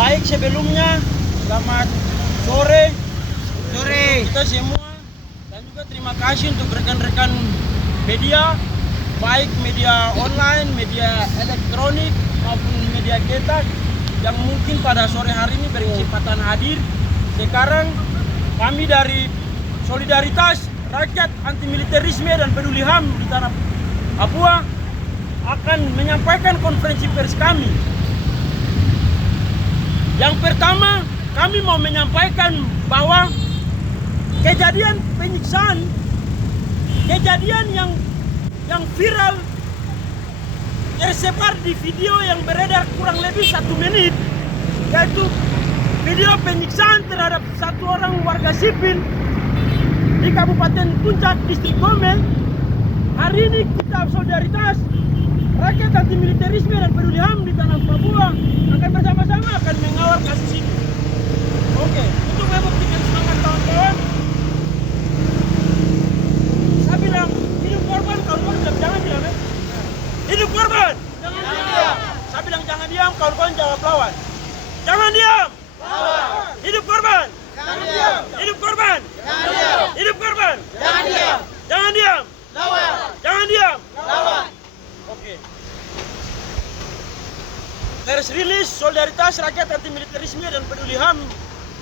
Baik sebelumnya, selamat sore kita semua, dan juga terima kasih untuk rekan-rekan media, baik media online, media elektronik maupun media cetak yang mungkin pada sore hari ini berkesempatan hadir. Sekarang kami dari Solidaritas Rakyat Anti Militerisme dan Peduli HAM di Tanah Papua akan menyampaikan konferensi pers kami. Yang pertama, kami mau menyampaikan bahwa kejadian penyiksaan, kejadian yang viral tersebar di video yang beredar kurang lebih 1 menit, yaitu video penyiksaan terhadap satu orang warga sipil di Kabupaten Puncak, Distrik Gomel. Hari ini kita Solidaritas Rakyat Anti Militerisme dan Peduli HAM di Tanah Papua akan bersama-sama akan mengawal kasus ini. Oke, untuk membuktikan semangat kawan-kawan, saya bilang hidup korban, kawan-kawan bilang jangan diam ya. Hidup korban, jangan diam. Saya bilang jangan diam, kawan-kawan jawab lawan. Jangan diam. Lawan. Hidup korban. Jangan diam. Hidup korban. Jangan diam. Hidup korban. Jangan diam. Jangan diam. Lawan. Jangan diam. Lawan. Oke. Pers rilis Solidaritas Rakyat Anti Militerisme dan Peduli HAM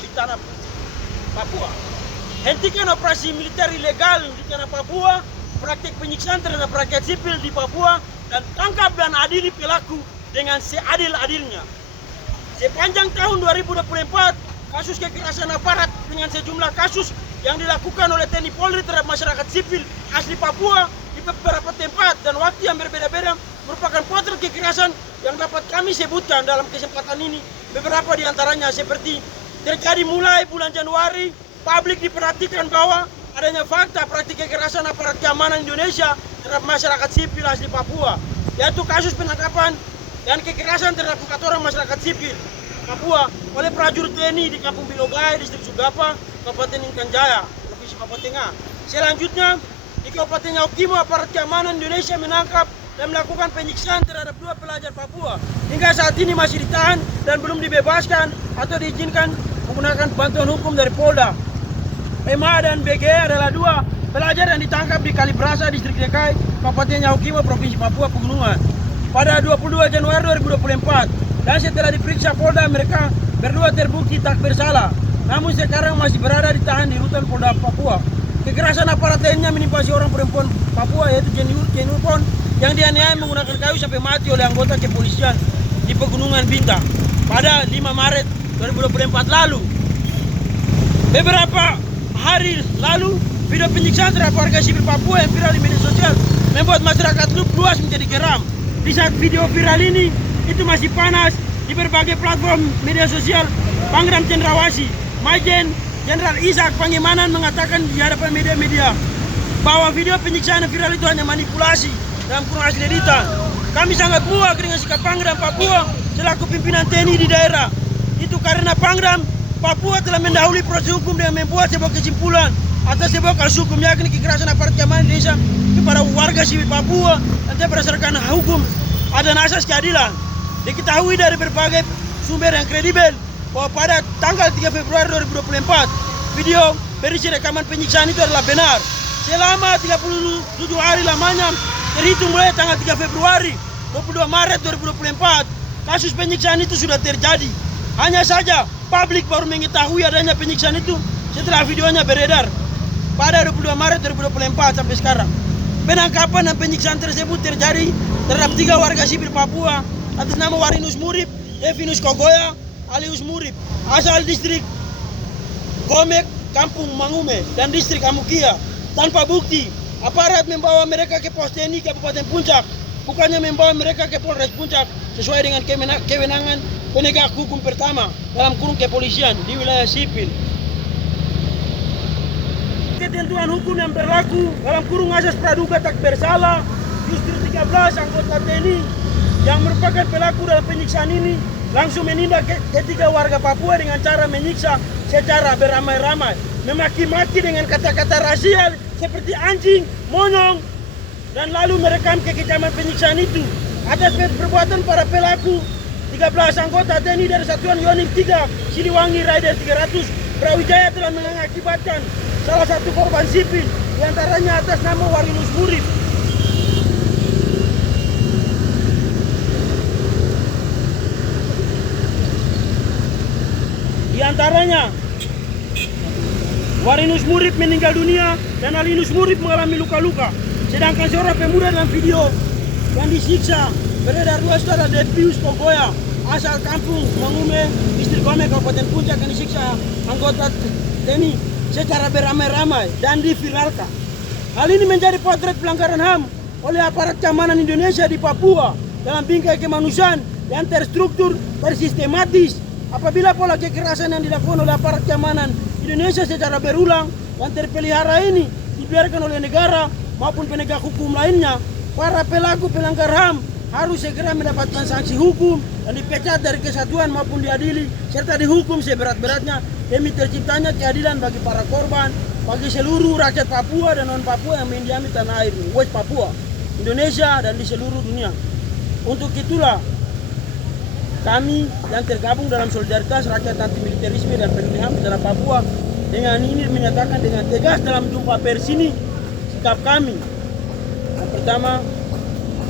di Tanah Papua. Hentikan operasi militer ilegal di Tanah Papua, praktik penyiksaan terhadap rakyat sipil di Papua, dan tangkap dan adili pelaku dengan seadil-adilnya. Sepanjang tahun 2024, kasus kekerasan aparat dengan sejumlah kasus yang dilakukan oleh TNI Polri terhadap masyarakat sipil asli Papua di beberapa tempat dan waktu yang berbeda-beda merupakan potret kekerasan yang dapat kami sebutkan dalam kesempatan ini. Beberapa di antaranya seperti terjadi mulai bulan Januari, publik diperhatikan bahwa adanya fakta praktik kekerasan aparat keamanan Indonesia terhadap masyarakat sipil asli Papua, yaitu kasus penangkapan dan kekerasan terhadap 4 orang masyarakat sipil Papua oleh prajurit TNI di Kampung Bilogai, Distrik Sugapa, Kabupaten Intan Jaya, Provinsi Papua Tengah. Selanjutnya, di Kabupaten Yaukimo, aparat keamanan Indonesia menangkap dan melakukan penyiksaan terhadap 2 pelajar Papua. Hingga saat ini masih ditahan dan belum dibebaskan atau diizinkan menggunakan bantuan hukum dari Polda. MA dan BG adalah 2 pelajar yang ditangkap di Kalibrasa, Distrik DKI, Kabupaten Yaukimo, Provinsi Papua Pegunungan pada 22 Januari 2024. Dan setelah diperiksa Polda, mereka berdua terbukti tak bersalah. Namun sekarang masih berada ditahan di rutan Polda Papua. Kekerasan aparat lainnya menimpa seorang perempuan Papua, yaitu Jenny Urpon, yang dianiaya menggunakan kayu sampai mati oleh anggota kepolisian di Pegunungan Bintang pada 5 Maret 2024 lalu. Beberapa hari lalu, video penyiksaan terhadap warga sipil Papua yang viral di media sosial membuat masyarakat luas menjadi geram. Di saat video viral ini itu masih panas di berbagai platform media sosial, Pangdam Cendrawasih, Majen Jenderal Ishak Pangemanan mengatakan di hadapan media-media bahwa video penyiksaan yang viral itu hanya manipulasi dalam kurung asli editan. Kami sangat muak dengan sikap Pangdam Papua selaku pimpinan TNI di daerah. Itu karena Pangdam Papua telah mendahului proses hukum dengan membuat sebuah kesimpulan atas sebuah kasus hukum, yakni kekerasan aparat keamanan Indonesia kepada warga sipil Papua dan berdasarkan hukum dan asas keadilan. Diketahui dari berbagai sumber yang kredibel bahwa pada tanggal 3 Februari 2024 video berisi rekaman penyiksaan itu adalah benar. Selama 37 hari lamanya terhitung mulai tanggal 3 Februari 22 Maret 2024 kasus penyiksaan itu sudah terjadi. Hanya saja publik baru mengetahui adanya penyiksaan itu setelah videonya beredar pada 22 Maret 2024 sampai sekarang. Penangkapan dan penyiksaan tersebut terjadi terhadap 3 warga sipil Papua atas nama Warinus Murib, Devinus Kogoya, Alius Murib, asal distrik Gomek, Kampung Mangume, dan distrik Amukia. Tanpa bukti, aparat membawa mereka ke pos TNI Kabupaten Puncak, bukannya membawa mereka ke Polres Puncak sesuai dengan kewenangan penegak hukum pertama dalam kurung kepolisian di wilayah sipil. Ketentuan hukum yang berlaku dalam kurung asas praduga tak bersalah, justru 13 anggota TNI yang merupakan pelaku dalam penyiksaan ini langsung menindak ketiga warga Papua dengan cara menyiksa secara beramai-ramai, memaki-maki dengan kata-kata rasial seperti anjing, monyong, dan lalu merekam kekejaman penyiksaan itu. Atas perbuatan para pelaku 13 anggota TNI dari Satuan Yonif 3 Siliwangi Rider 300 Brawijaya telah mengakibatkan salah satu korban sipil, diantaranya atas nama Warinus Murib. Di antaranya Warinus Murib meninggal dunia dan Alinus Murib mengalami luka-luka. Sedangkan seorang pemuda dalam video yang disiksa beredar luas adalah Devius Kogoya, asal kampung Mangume, Distrik Gome, Kabupaten Puncak, yang disiksa anggota TNI secara beramai-ramai dan diviralkan. Hal ini menjadi potret pelanggaran HAM oleh aparat keamanan Indonesia di Papua dalam bingkai kemanusiaan yang terstruktur, bersistematis. Apabila pola kekerasan yang dilakukan oleh aparat keamanan Indonesia secara berulang dan terpelihara ini dibiarkan oleh negara maupun penegak hukum lainnya, para pelaku pelanggar HAM harus segera mendapatkan sanksi hukum dan dipecat dari kesatuan maupun diadili serta dihukum seberat-beratnya demi terciptanya keadilan bagi para korban, bagi seluruh rakyat Papua dan non-Papua yang mendiami tanah air West Papua, Indonesia, dan di seluruh dunia. Untuk itulah kami yang tergabung dalam solidaritas rakyat anti militerisme dan peduli HAM di tanah Papua dengan ini menyatakan dengan tegas dalam jumpa pers ini sikap kami. Yang pertama,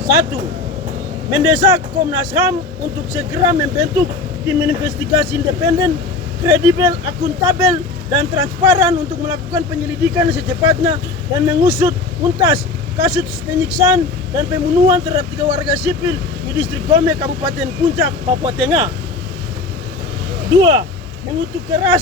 1. Mendesak Komnas HAM untuk segera membentuk tim investigasi independen, kredibel, akuntabel, dan transparan untuk melakukan penyelidikan secepatnya dan mengusut tuntas kasus penyiksaan dan pembunuhan terhadap 3 warga sipil di Distrik Gome, Kabupaten Puncak, Papua Tengah. 2. Mengutuk keras